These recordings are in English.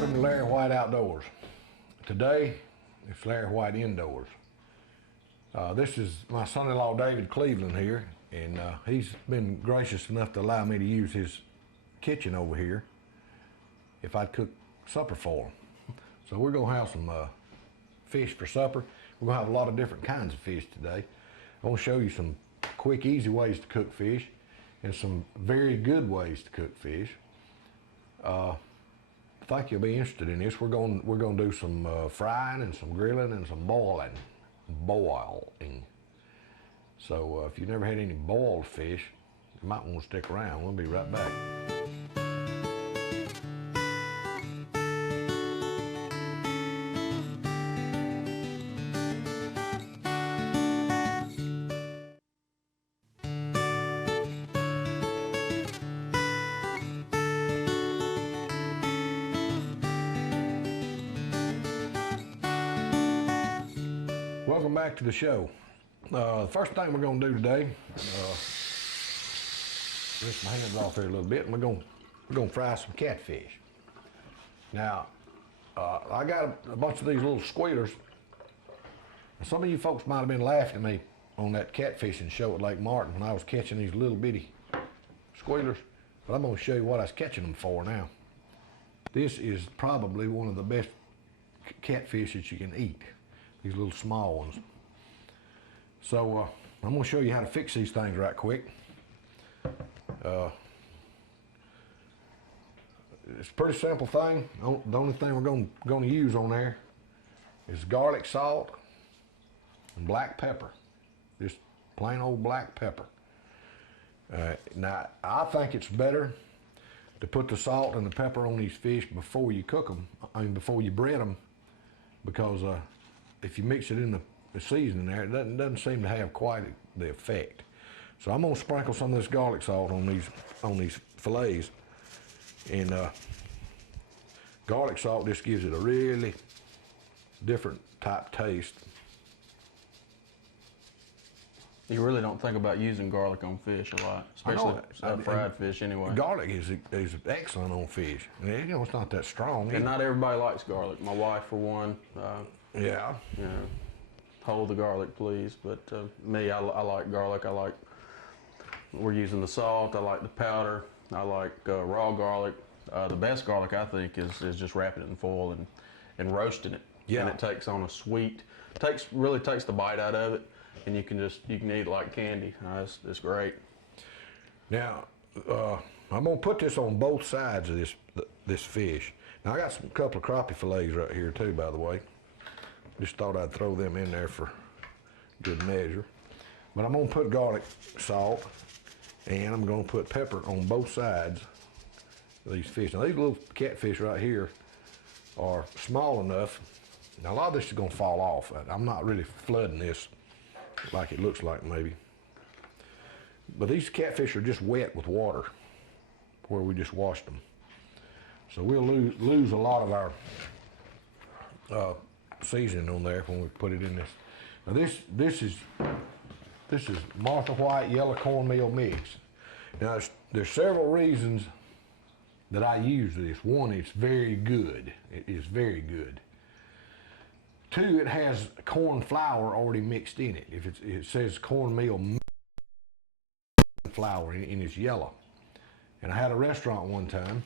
Welcome to Larry White Outdoors. Today, it's Larry White Indoors. This is my son-in-law David Cleveland here, and he's been gracious enough to allow me to use his kitchen over here if I'd cook supper for him. So we're gonna have some fish for supper. We're gonna have a lot of different kinds of fish today. I want to show you some quick, easy ways to cook fish and some very good ways to cook fish. I think you'll be interested in this. We're going to do some frying and some grilling and some boiling. So if you've never had any boiled fish, you might want to stick around. We'll be right back. Welcome back to the show. The first thing we're going to do today, rinse my hands off here a little bit, and we're going to fry some catfish. Now, I got a bunch of these little squealers. Some of you folks might have been laughing at me on that catfishing show at Lake Martin when I was catching these little bitty squealers, but I'm going to show you what I was catching them for now. This is probably one of the best catfish that you can eat. These little small ones. So I'm going to show you how to fix these things right quick. It's a pretty simple thing. The only thing we're going to use on there is garlic salt and black pepper. Just plain old black pepper. Now, I think it's better to put the salt and the pepper on these fish before you cook them. I mean, before you bread them, because if you mix it in the seasoning there, it doesn't seem to have quite the effect. So I'm gonna sprinkle some of this garlic salt on these fillets, and garlic salt just gives it a really different type taste. You really don't think about using garlic on fish a lot, especially fried fish anyway. Garlic is excellent on fish. You know, it's not that strong. And not everybody likes garlic. My wife, for one, yeah. You know, hold the garlic, please. But me, I like garlic. We're using the salt. I like the powder. I like raw garlic. The best garlic, I think, is just wrapping it in foil and roasting it. Yeah. And it takes on a sweet, really takes the bite out of it, and you can eat it like candy. It's great. Now, I'm gonna put this on both sides of this fish. Now I got a couple of crappie fillets right here too, by the way. Just thought I'd throw them in there for good measure. But I'm gonna put garlic salt and I'm gonna put pepper on both sides of these fish. Now these little catfish right here are small enough. Now a lot of this is gonna fall off. I'm not really flooding this like it looks like maybe. But these catfish are just wet with water where we just washed them. So we'll lose a lot of our seasoning on there when we put it in this. Now this is Martha White yellow cornmeal mix. Now there's several reasons that I use this. One, it's very good. It is very good. Two, it has corn flour already mixed in it. It says cornmeal flour and it's yellow. And I had a restaurant one time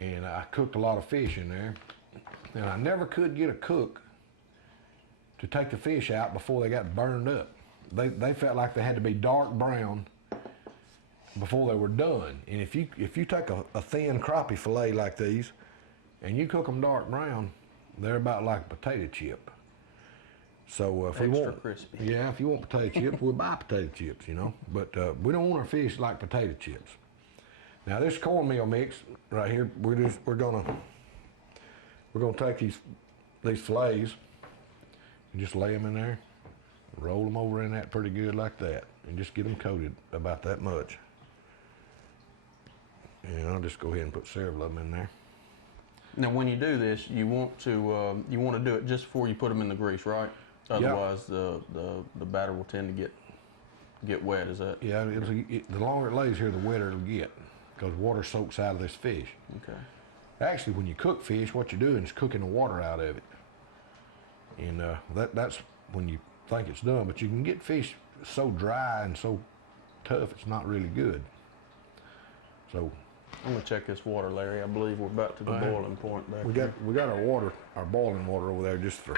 and I cooked a lot of fish in there. And I never could get a cook to take the fish out before they got burned up. They felt like they had to be dark brown before they were done. And if you take a thin crappie fillet like these and you cook them dark brown, they're about like a potato chip. So if we want, crispy. Yeah, if you want potato chips, we'll buy potato chips, you know. But we don't want our fish like potato chips. Now this cornmeal mix right here, we're gonna take these fillets and just lay them in there, roll them over in that pretty good like that, and just get them coated about that much. And I'll just go ahead and put several of them in there. Now, when you do this, you want to do it just before you put them in the grease, right? Otherwise, the batter will tend to get wet. Is that? Yeah, the longer it lays here, the wetter it'll get, because water soaks out of this fish. Okay. Actually, when you cook fish, what you're doing is cooking the water out of it. And that's when you think it's done. But you can get fish so dry and so tough, it's not really good. So I'm gonna check this water, Larry. I believe we're about to the boiling point back here. we got our boiling water over there just for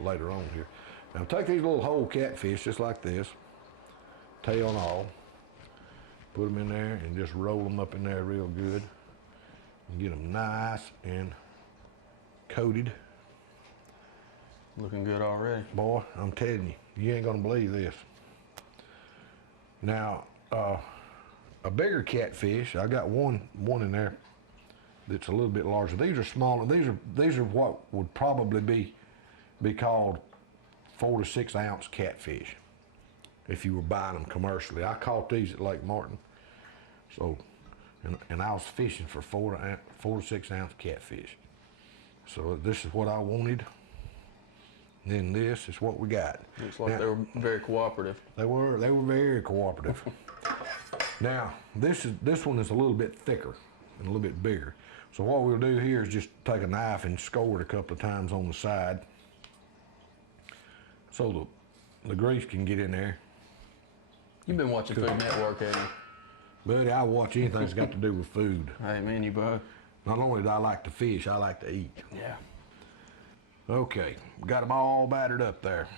later on here. Now take these little whole catfish just like this, tail and all, put them in there and just roll them up in there real good and get them nice and coated. Looking good already. Boy, I'm telling you, you ain't gonna believe this. Now, a bigger catfish, I got one in there that's a little bit larger. These are smaller. These are what would probably be called 4 to 6 ounce catfish if you were buying them commercially. I caught these at Lake Martin, so and I was fishing for 4 to 6 ounce catfish. So this is what I wanted. Then this is what we got. Looks like they were very cooperative. They were very cooperative. Now this one is a little bit thicker and a little bit bigger. So what we'll do here is just take a knife and score it a couple of times on the side, so the grease can get in there. You've been watching Food Network, haven't you? Buddy, I watch anything that's got to do with food. Hey, man, you both. Not only do I like to fish, I like to eat. Yeah. Okay, got them all battered up there.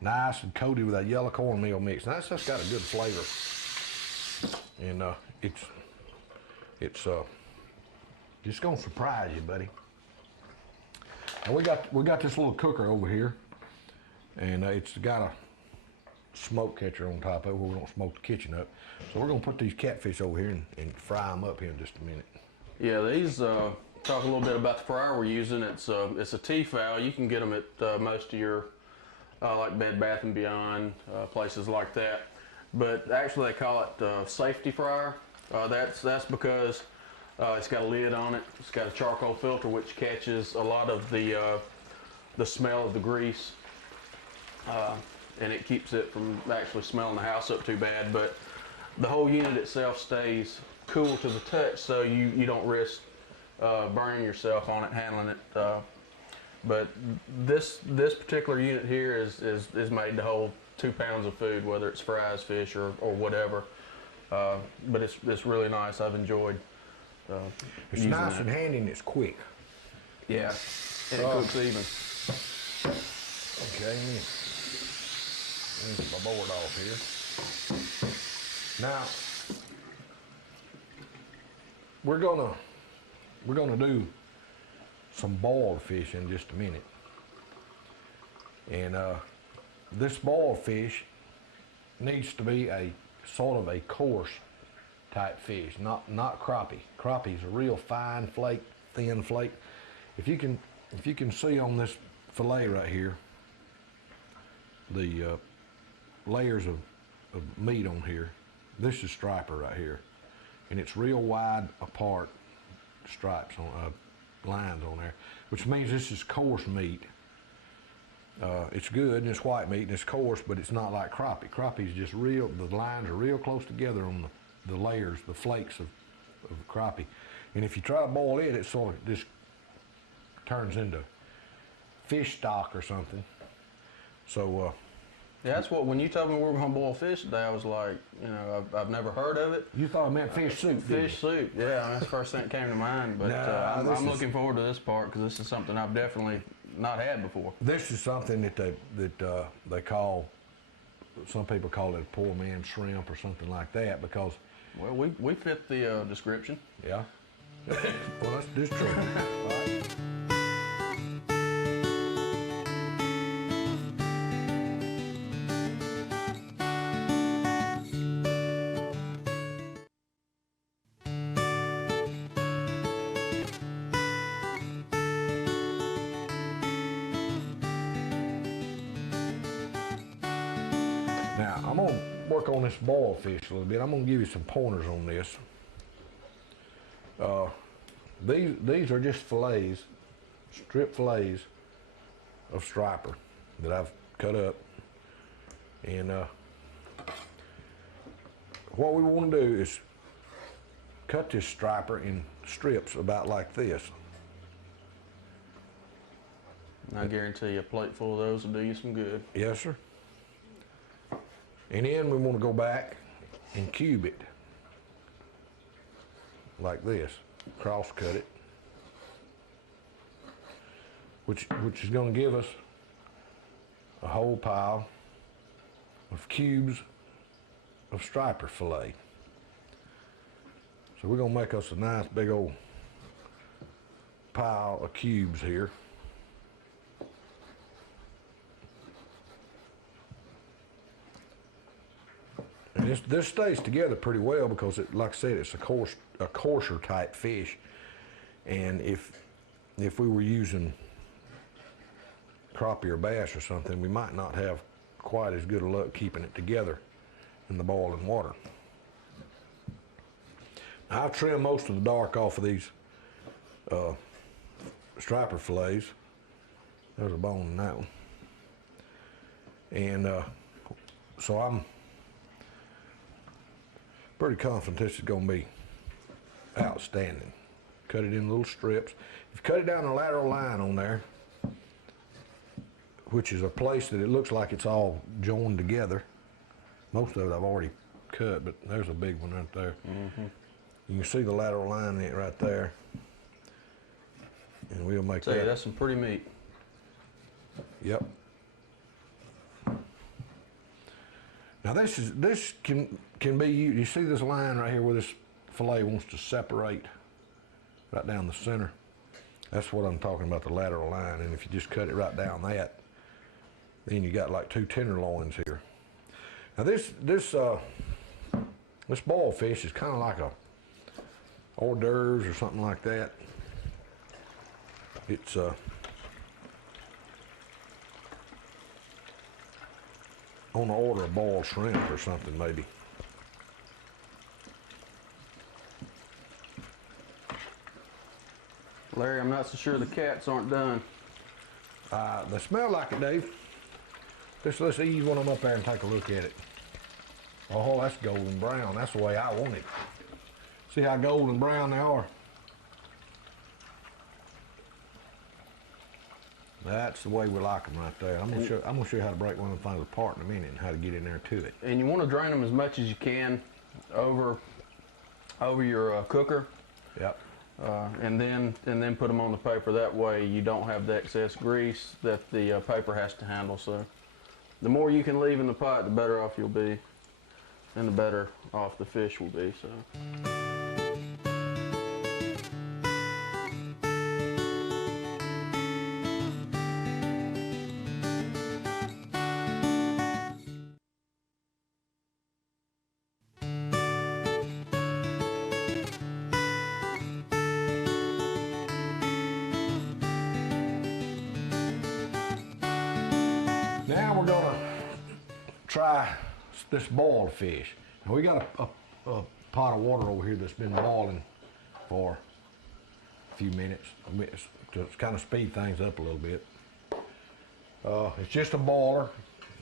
Nice and coated with that yellow cornmeal mix. Now, that's just got a good flavor. And it's just gonna surprise you, buddy. And we got this little cooker over here, and it's got a smoke catcher on top of it where we don't smoke the kitchen up. So we're gonna put these catfish over here and fry them up here in just a minute. Yeah, these, talk a little bit about the fryer we're using. It's a T-foul. You can get them at most of your, like Bed Bath & Beyond, places like that. But actually they call it safety fryer. That's because it's got a lid on it. It's got a charcoal filter which catches a lot of the smell of the grease. And it keeps it from actually smelling the house up too bad. But the whole unit itself stays cool to the touch, so you don't risk burning yourself on it, handling it. But this particular unit here is made to hold 2 pounds of food, whether it's fries, fish, or whatever. But it's really nice. I've enjoyed It's nice and handy and it's quick. Yeah, and it cooks even. Okay, let me get my board off here. Now, we're gonna do some boiled fish in just a minute. And this boiled fish needs to be a sort of a coarse type fish, not crappie. Crappie's a real fine flake, thin flake. If you can see on this fillet right here, the layers of meat on here, this is striper right here, and it's real wide apart stripes on lines on there, which means this is coarse meat. It's good and it's white meat and it's coarse, but it's not like crappie. Crappie's just real, the lines are real close together on the layers, the flakes of crappie. And if you try to boil it, it sort of just turns into fish stock or something. So yeah, that's what, when you told me we were going to boil fish today, I was like, you know, I've never heard of it. you thought it meant fish soup, didn't you? Fish soup, yeah, that's the first thing that came to mind. But I'm looking forward to this part because this is something I've definitely not had before. This is something that they call, some people call it poor man's shrimp or something like that, because Well, we fit the description. yeah. Well, that's true. All right. Now, I'm going to work on this boiled fish a little bit. I'm going to give you some pointers on this. These are just fillets, strip fillets of striper that I've cut up. And what we want to do is cut this striper in strips about like this. And I guarantee you a plate full of those will do you some good. Yes, sir. And then we want to go back and cube it like this, cross cut it, which is going to give us a whole pile of cubes of striper fillet. So we're going to make us a nice big old pile of cubes here. And this stays together pretty well because, like I said, it's a coarser type fish. And if we were using crappie or bass or something, we might not have quite as good a luck keeping it together in the boiling water. Now, I've trimmed most of the dark off of these striper fillets. There's a bone in that one. And so I'm pretty confident this is going to be outstanding. Cut it in little strips. If you cut it down a lateral line on there, which is a place that it looks like it's all joined together. Most of it I've already cut, but there's a big one right there. Mm-hmm. You can see the lateral line in it right there. And we'll make that. That's some pretty meat. Yep. Now this can be used. You see this line right here where this fillet wants to separate right down the center? That's what I'm talking about, the lateral line. And if you just cut it right down that, then you got like two tenderloins here. Now this boiled fish is kind of like a hors d'oeuvres or something like that. It's on the order of boiled shrimp or something maybe. Larry, I'm not so sure the cats aren't done. They smell like it, Dave. Let's ease one of them up there and take a look at it. Oh, that's golden brown. That's the way I want it. See how golden brown they are? That's the way we like them right there. I'm gonna show you how to break one of them things apart in a minute and how to get in there to it. And you want to drain them as much as you can over your cooker. Yep. And then put them on the paper. That way you don't have the excess grease that the paper has to handle. So the more you can leave in the pot, the better off you'll be, and the better off the fish will be. So. Now we're gonna try this boiled fish. Now we got a pot of water over here that's been boiling for a few minutes to kind of speed things up a little bit. It's just a boiler,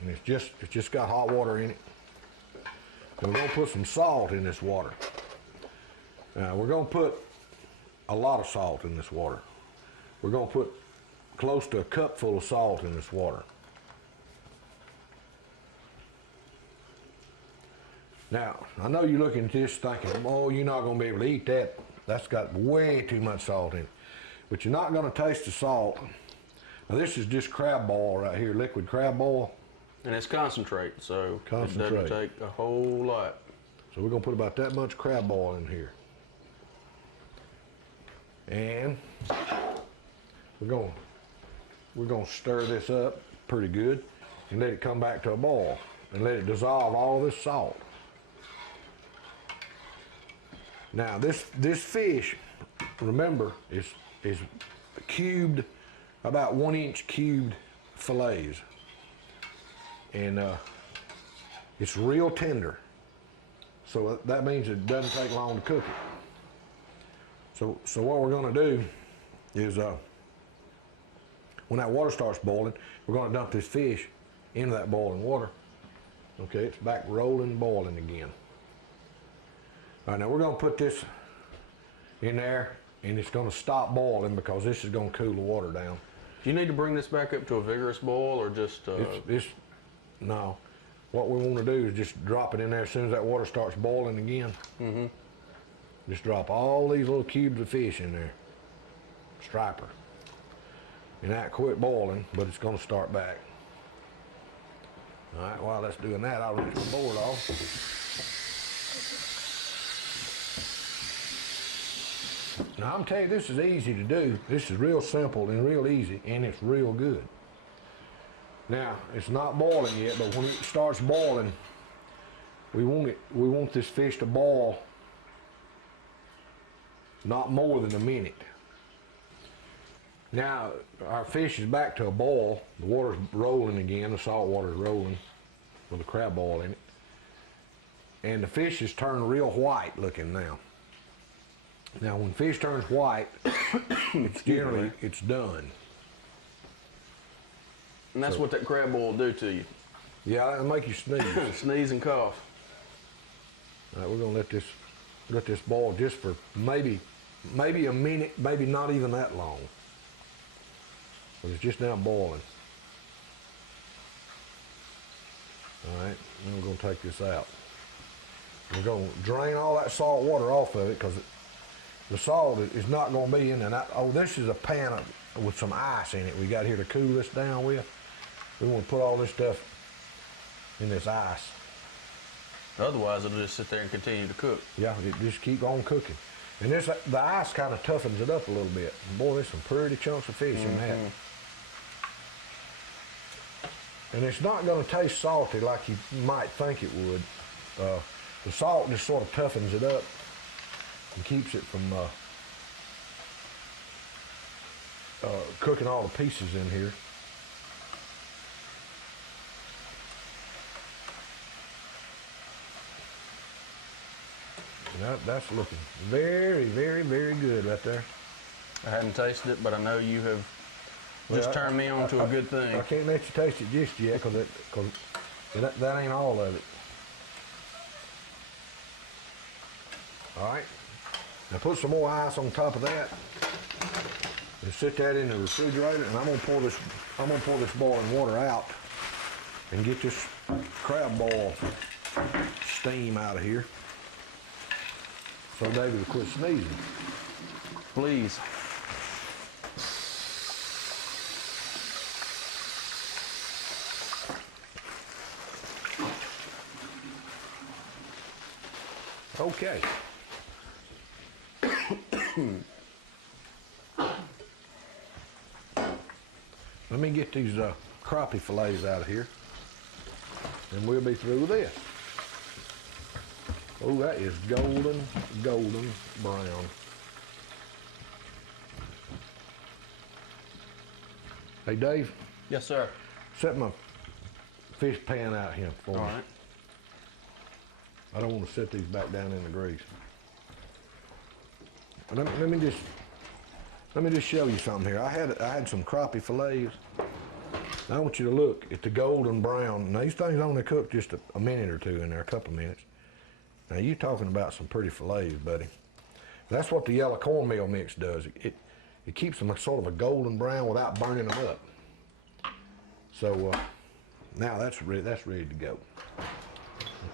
and it's just got hot water in it. And we're gonna put some salt in this water. Now we're gonna put a lot of salt in this water. We're gonna put close to a cup full of salt in this water. Now, I know you're looking at this thinking, oh, you're not going to be able to eat that. That's got way too much salt in it. But you're not going to taste the salt. Now, this is just crab boil right here, liquid crab boil. And it's concentrate, so Concentrate. it doesn't take a whole lot. So we're going to put about that much crab boil in here. And we're going to stir this up pretty good and let it come back to a boil and let it dissolve all this salt. Now this fish, remember, is cubed, about 1 inch cubed fillets, and it's real tender. So that means it doesn't take long to cook it. So what we're going to do is when that water starts boiling, we're going to dump this fish into that boiling water. Okay, it's back rolling, boiling again. All right, now we're going to put this in there, and it's going to stop boiling because this is going to cool the water down. Do you need to bring this back up to a vigorous boil, or just? No. What we want to do is just drop it in there as soon as that water starts boiling again. Mm-hmm. Just drop all these little cubes of fish in there, striper, and that quit boiling, but it's going to start back. All right, while that's doing that, I'll rinse the board off. Now, I'm telling you, this is easy to do. This is real simple and real easy, and it's real good. Now, it's not boiling yet, but when it starts boiling, we want this fish to boil not more than a minute. Now, our fish is back to a boil. The water's rolling again, the salt water's rolling with the crab oil in it. And the fish has turned real white looking now. Now, when fish turns white, it's done. And that's what that crab oil will do to you. Yeah, that'll make you sneeze. Sneeze and cough. All right, we're gonna let this boil just for maybe a minute, maybe not even that long. But it's just now boiling. All right, then we're gonna take this out. We're gonna drain all that salt water off of it because the salt is not gonna be in there. Oh, this is a pan with some ice in it we got here to cool this down with. We want to put all this stuff in this ice. Otherwise, it'll just sit there and continue to cook. Yeah, it just keep on cooking. And the ice kind of toughens it up a little bit. Boy, there's some pretty chunks of fish in that. And it's not going to taste salty like you might think it would. The salt just sort of toughens it up and keeps it from cooking all the pieces in here. And that's looking very, very, very good right there. I hadn't tasted it, but I know you have just turned me on to a good thing. I can't let you taste it just yet because that ain't all of it. All right. Now put some more ice on top of that. And sit that in the refrigerator, and I'm gonna pour this boiling water out and get this crab boil steam out of here. So David will quit sneezing. Please. Okay. Let me get these crappie fillets out of here, and we'll be through with this. Oh, that is golden, golden brown. Hey, Dave. Yes, sir. Set my fish pan out here for me. All right. I don't want to set these back down in the grease. Let me just show you something here. I had some crappie fillets. I want you to look at the golden brown. Now these things only cook just a minute or two in there, a couple minutes. Now you're talking about some pretty fillets, buddy. That's what the yellow cornmeal mix does. It keeps them sort of a golden brown without burning them up. So now that's ready to go.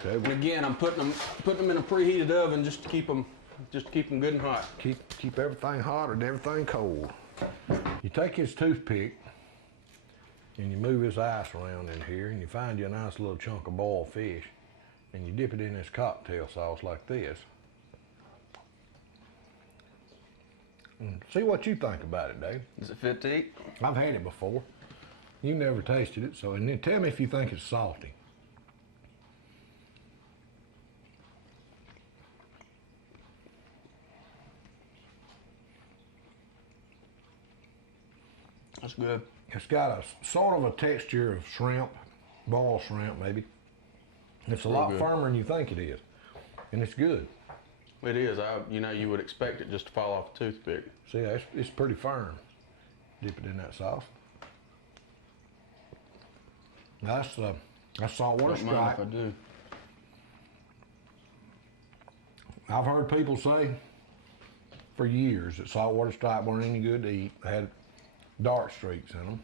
Okay. And again, I'm putting them in a preheated oven just to keep them good and hot. Keep everything hot and everything cold. You take his toothpick and you move his ice around in here, and you find you a nice little chunk of boiled fish, and you dip it in this cocktail sauce like this. And see what you think about it, Dave. Is it fit to eat? I've had it before. You've never tasted it, and then tell me if you think it's salty. That's good. It's got a sort of a texture of shrimp, boiled shrimp maybe. It's a lot firmer than you think it is, and it's good. It is. You would expect it just to fall off a toothpick. See, it's pretty firm. Dip it in that sauce. That's saltwater Don't mind strike. if I do. I've heard people say for years that saltwater stripe weren't any good to eat. They had dark streaks in them.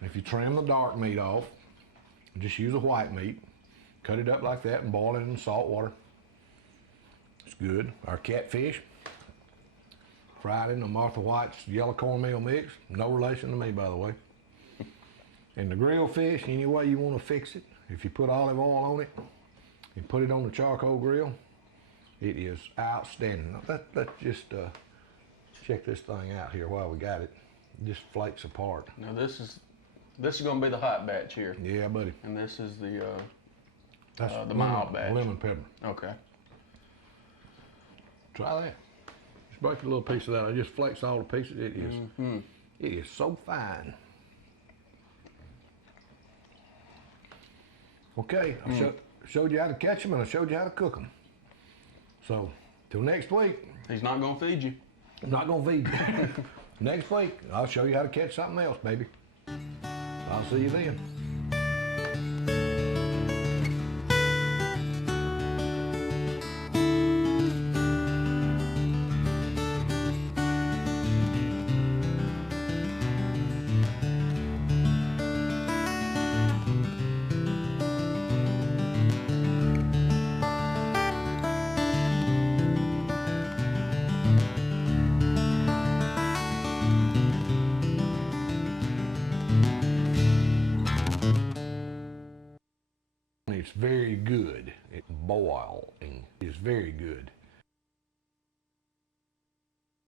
And if you trim the dark meat off, just use a white meat, cut it up like that and boil it in salt water. It's good. Our catfish, fried in the Martha White's yellow cornmeal mix. No relation to me, by the way. And the grilled fish, any way you want to fix it, if you put olive oil on it and put it on the charcoal grill, it is outstanding. Now, let's just check this thing out here while we got it. It just flakes apart. Now this is going to be the hot batch here. Yeah, buddy. And this is That's the mild batch. Lemon pepper. Okay. Try that. Just break a little piece of that. It just flakes all the pieces. It is. It is so fine. Okay, I showed you how to catch them and I showed you how to cook them. So, till next week. He's not going to feed you. I'm not gonna feed you. Next week, I'll show you how to catch something else, baby. I'll see you then. It's very good. It's boiling. It's very good.